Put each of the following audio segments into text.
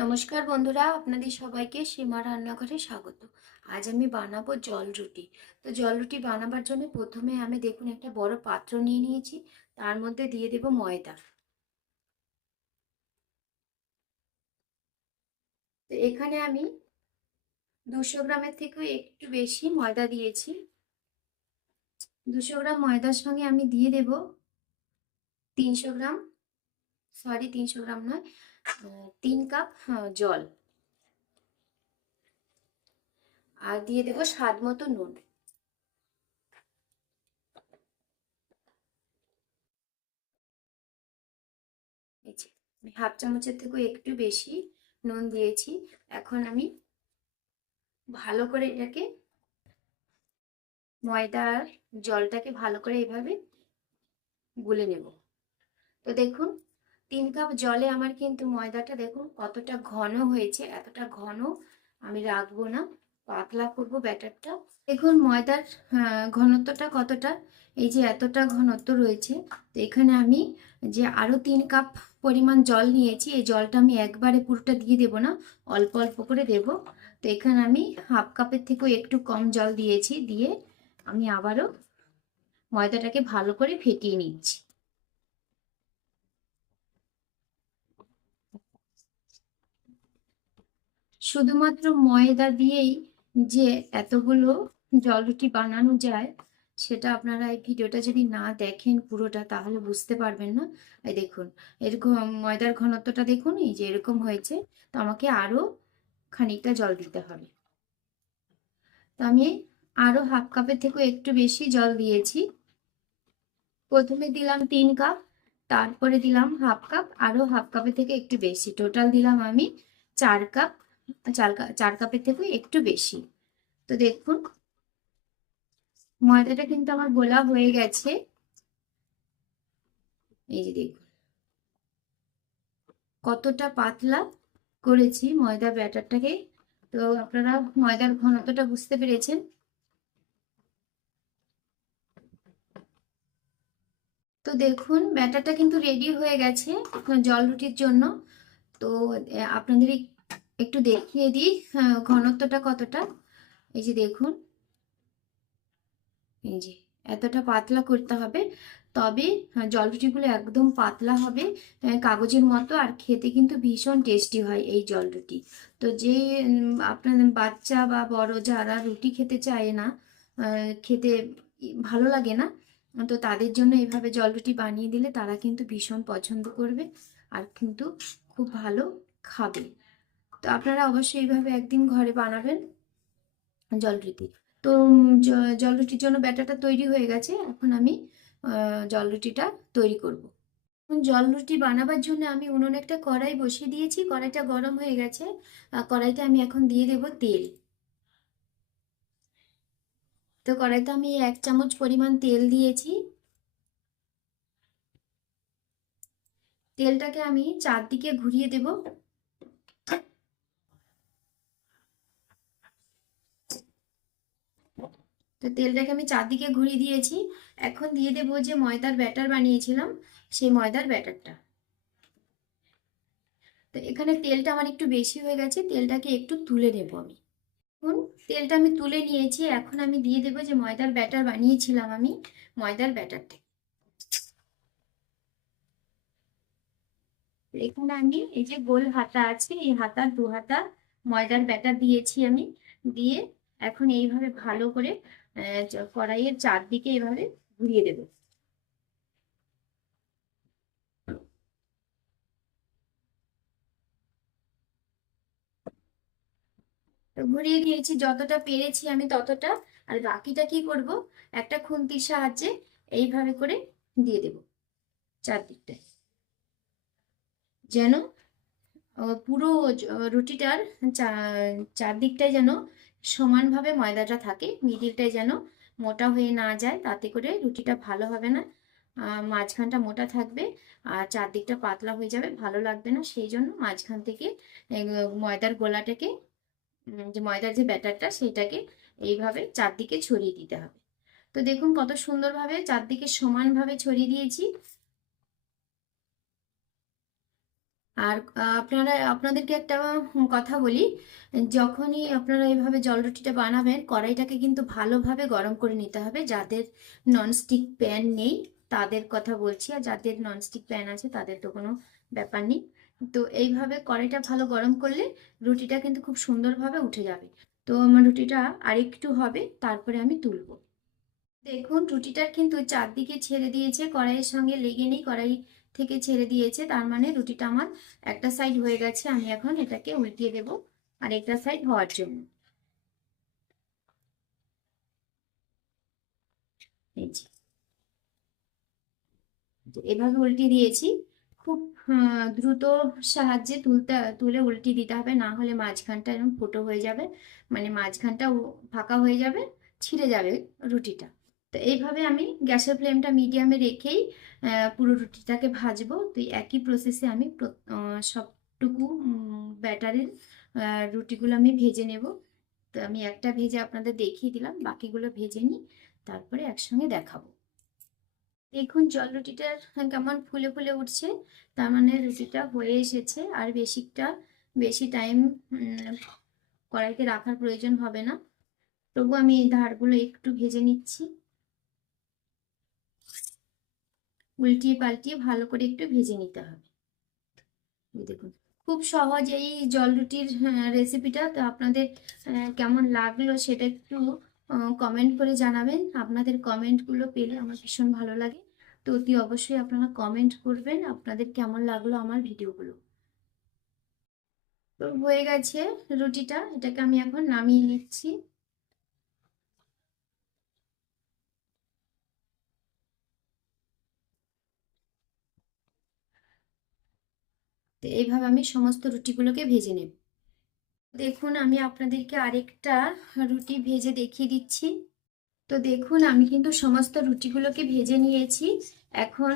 নমস্কার বন্ধুরা, আপনাদের সবাইকে সীমা রান্নাঘরে স্বাগত। আজ আমি বানাবো জল রুটি। তো জল রুটি বানাবার জন্য প্রথমে আমি দেখুন একটা বড় পাত্র নিয়ে নিয়েছি, তার মধ্যে দিয়ে দেব ময়দা। তো এখানে আমি দুশো গ্রামের থেকেও একটু বেশি ময়দা দিয়েছি। দুশো গ্রাম ময়দার সঙ্গে আমি দিয়ে দেব তিনশো গ্রাম সরি তিনশো গ্রাম নয় তিন কাপ জল। আর দিয়ে দেবো স্বাদ মতো নুন। হাফ চামচের থেকেও একটু বেশি নুন দিয়েছি। এখন আমি ভালো করে এটাকে, ময়দার জলটাকে ভালো করে এভাবে গুলে নেব। তো দেখুন তিন কাপ জলে আমার কিন্তু ময়দাটা দেখুন কতটা ঘন হয়েছে, এতটা ঘন আমি রাখব না, পাতলা করব ব্যাটারটা। দেখুন ময়দার ঘনত্বটা কতটা, এই যে এতটা ঘনত্ব রয়েছে, তো এখানে আমি যে আরও তিন কাপ পরিমাণ জল নিয়েছি, এই জলটা আমি একবারে পুরোটা দিয়ে দেব না, অল্প অল্প করে দেব। তো এখানে আমি হাফ কাপের থেকেও একটু কম জল দিয়েছি, দিয়ে আমি আবারও ময়দাটাকে ভালো করে ফেটিয়ে নিচ্ছি। শুধুমাত্র ময়দা দিয়েই যে এতগুলো জলরুটি বানানো যায়, সেটা আপনারা এই ভিডিওটা যদি না দেখেন পুরোটা, তাহলে বুঝতে পারবেন না। এই দেখুন, এর ময়দার ঘনত্বটা দেখুন, এই যে এরকম হয়েছে। তো আমাকে আরও খানিকটা জল দিতে হবে। তো আমি আরও হাফ কাপের থেকেও একটু বেশি জল দিয়েছি। প্রথমে দিলাম তিন কাপ, তারপরে দিলাম হাফ কাপ আরও হাফ কাপের থেকে একটু বেশি। টোটাল দিলাম আমি চার কাপ। চার চার কাপের থেকে একটু বেশি। তো দেখুন, ময়দাটা কিন্তু আমার গোলা হয়ে গেছে। এই যে দেখুন, কতটা পাতলা করেছি ময়দা ব্যাটারটাকে। তো আপনারা ময়দার ঘনত্বটা বুঝতে পেরেছেন। তো দেখুন, ব্যাটারটা কিন্তু রেডি হয়ে গেছে জল রুটির জন্য। তো আপনাদের একটু দেখিয়ে দিই হ্যাঁ, ঘনত্বটা কতটা? এই যে দেখুন। এই যে এতটা পাতলা করতে হবে। তবে হ্যাঁ, জলরুটিগুলো একদম পাতলা হবে। কাগজের মতো আর খেতে কিন্তু ভীষণ টেস্টি হয় এই জলরুটি তো যে আপনাদের বাচ্চা বা বড় যারা রুটি খেতে চায় না খেতে ভালো লাগে না তো তাদের জন্য এভাবে জলরুটি বানিয়ে দিলে তারা কিন্তু ভীষণ পছন্দ করবে আর কিন্তু খুব ভালো খাবে। তো আপনারা অবশ্যই এইভাবে একদিন ঘরে বানাবেন জলরুটি তো জলরুটির জন্য ব্যাটারটা তৈরি হয়ে গেছে, এখন আমি জলরুটিটা তৈরি করব। জলরুটি বানাবার জন্য আমি উনুনে একটা কড়াই বসিয়ে দিয়েছি, কড়াইটা গরম হয়ে গেছে কড়াইতে আমি এখন দিয়ে দেব তেল। তো কড়াইতে আমি এক চামচ পরিমাণ তেল দিয়েছি। তেলটাকে আমি চারদিকে ঘুরিয়ে দেব। তো তেলটাকে আমি চারদিকে ঘুরিয়ে দিয়েছি। এখন দিয়ে দেবো যে ময়দার ব্যাটার বানিয়েছিলাম, সেই ময়দার ব্যাটারটা। তো এখানে তেলটা আমার একটু বেশি হয়ে গেছে, তেলটাকে একটু তুলে নেব আমি। এখন তেলটা আমি তুলে নিয়েছি, এখন আমি দিয়ে দেবো যে ময়দার ব্যাটার বানিয়েছিলাম আমি, ময়দার ব্যাটারটা। এখানে আমি, এই যে গোল হাতা আছে, এই হাতার দু হাতা ময়দার ব্যাটার দিয়েছি আমি, দিয়ে এখন এইভাবে ভালো করে কড়াইয়ের চারদিকে এভাবে ঘুরিয়ে দেব। ঘুরিয়ে দিয়েছি যতটা পেরেছি আমি ততটা। আর বাকিটা কি করব? একটা খুন্তির সাহায্যে এইভাবে করে দিয়ে দেব চারদিকটায় যেন পুরো রুটিটার চারদিকটায় যেন সমানভাবে ময়দাটা থাকে মিডিলটায় যেন মোটা হয়ে না যায়, তাতে করে রুটিটা ভালো হবে না। মাঝখানটা মোটা থাকবে আর চারদিকটা পাতলা হয়ে যাবে, ভালো লাগবে না। সেই জন্য মাঝখান থেকে ময়দার গোলাটাকে যে ময়দার যে ব্যাটারটা সেটাকে এইভাবে চারদিকে ছড়িয়ে দিতে হবে। তো দেখুন কত সুন্দরভাবে চারদিকে সমানভাবে ছড়িয়ে দিয়েছি। আর আপনারা, আপনাদেরকে একটা কথা বলি। যখনই আপনারা এইভাবে জল রুটিটা বানাবেন, কড়াইটাকে কিন্তু ভালোভাবে গরম করে নিতে হবে। যাদের ননস্টিক প্যান নেই, তাদের কথা বলছি। আর যাদের ননস্টিক প্যান আছে, তাদের তো কোনো ব্যাপার নেই। তো এইভাবে কড়াইটা ভালো গরম করলে রুটিটা কিন্তু খুব সুন্দরভাবে উঠে যাবে। তো আমার রুটিটা আরেকটু হবে, তারপরে আমি তুলবো। দেখুন, রুটিটার কিন্তু চারদিকে ছেড়ে দিয়েছে। কড়াইয়ের সঙ্গে লেগে নেই। কড়াই থেকে ছেড়ে দিয়েছে তার মানে রুটিটা আমার একটা সাইড হয়ে গেছে আমি এখন এটাকে উল্টিয়ে দেব আর একটা সাইড হওয়ার জন্য। তো এভাবে উল্টিয়ে দিয়েছি খুব দ্রুত সাহায্যে তুলতে তুলে উল্টিয়ে দিতে হবে না হলে মাঝখানটা এরকম ফুটো হয়ে যাবে মানে মাঝখানটা ফাঁকা হয়ে যাবে ছিঁড়ে যাবে রুটিটা। তো এইভাবে আমি গ্যাসের ফ্লেমটা মিডিয়ামে রেখেই পুরো রুটিটাকে ভাজবো। তো একই প্রসেসে আমি সবটুকু ব্যাটারের রুটিগুলো আমি ভেজে নেব। তো আমি একটা ভেজে আপনাদের দেখিয়ে দিলাম, বাকিগুলো ভেজে নিই, তারপরে একসঙ্গে দেখাবো। দেখুন, জল রুটিটা কেমন ফুলে ফুলে উঠছে, তার মানে রুটিটা হয়ে এসেছে। আর বেশিটা, বেশি টাইম কড়াইতে রাখার প্রয়োজন হবে না। তবু আমি এই ধারগুলো একটু ভেজে নিচ্ছি। উল্টিয়ে পাল্টিয়ে ভালো করে একটু ভেজে নিতে হবে। দেখুন, খুব সহজ এই জল রুটির রেসিপিটা তো আপনাদের কেমন লাগল সেটা একটু কমেন্ট করে জানাবেন। আপনাদের কমেন্টগুলো পেলে আমার ভীষণ ভালো লাগে। তো অতি অবশ্যই আপনারা কমেন্ট করবেন। আপনাদের কেমন লাগল আমার ভিডিওগুলো তো হয়ে গেছে রুটিটা। এটাকে আমি এখন নামিয়ে নিচ্ছি। তো এইভাবে আমি সমস্ত রুটিগুলোকে ভেজে নেব। দেখুন, আমি আপনাদেরকে আরেকটা রুটি ভেজে দেখিয়ে দিচ্ছি। তো দেখুন, আমি কিন্তু সমস্ত রুটিগুলোকে ভেজে নিয়েছি। এখন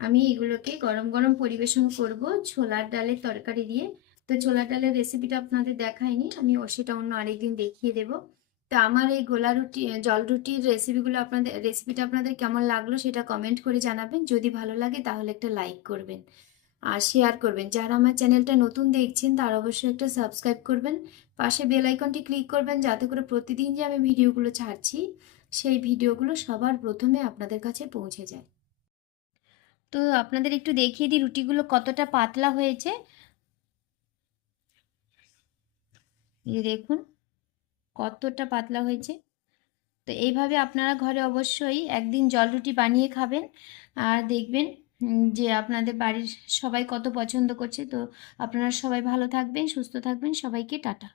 আমি এগুলোকে গরম গরম পরিবেশন করব ছোলার ডালের তরকারি দিয়ে। তো ছোলার ডালের রেসিপিটা আপনাদের দেখাইনি, আমি ও সেটা অন্য আরেকদিন দেখিয়ে দেব। তো আমার এই গোলা রুটি জল রুটির রেসিপিগুলো আপনাদের, রেসিপিটা আপনাদের কেমন লাগল সেটা কমেন্ট করে জানাবেন। যদি ভালো লাগে তাহলে একটা লাইক করবেন। আর শেয়ার করবেন। যারা আমার চ্যানেলটা নতুন দেখছেন, তারা অবশ্যই একটা সাবস্ক্রাইব করবেন। পাশে বেল আইকনটি ক্লিক করবেন, যাতে করে প্রতিদিন যে আমি ভিডিওগুলো ছাড়ছি, সেই ভিডিওগুলো সবার প্রথমে আপনাদের কাছে পৌঁছে যায়। তো আপনাদের একটু দেখিয়ে দিই রুটিগুলো কতটা পাতলা হয়েছে। দেখুন, কতটা পাতলা হয়েছে। তো এইভাবে আপনারা ঘরে অবশ্যই একদিন জল রুটি বানিয়ে খাবেন। আর দেখবেন যে আপনাদের বাড়ির সবাই কত পছন্দ করছে, তো আপনারা সবাই ভালো থাকবেন, সুস্থ থাকবেন, সবাইকে টাটা।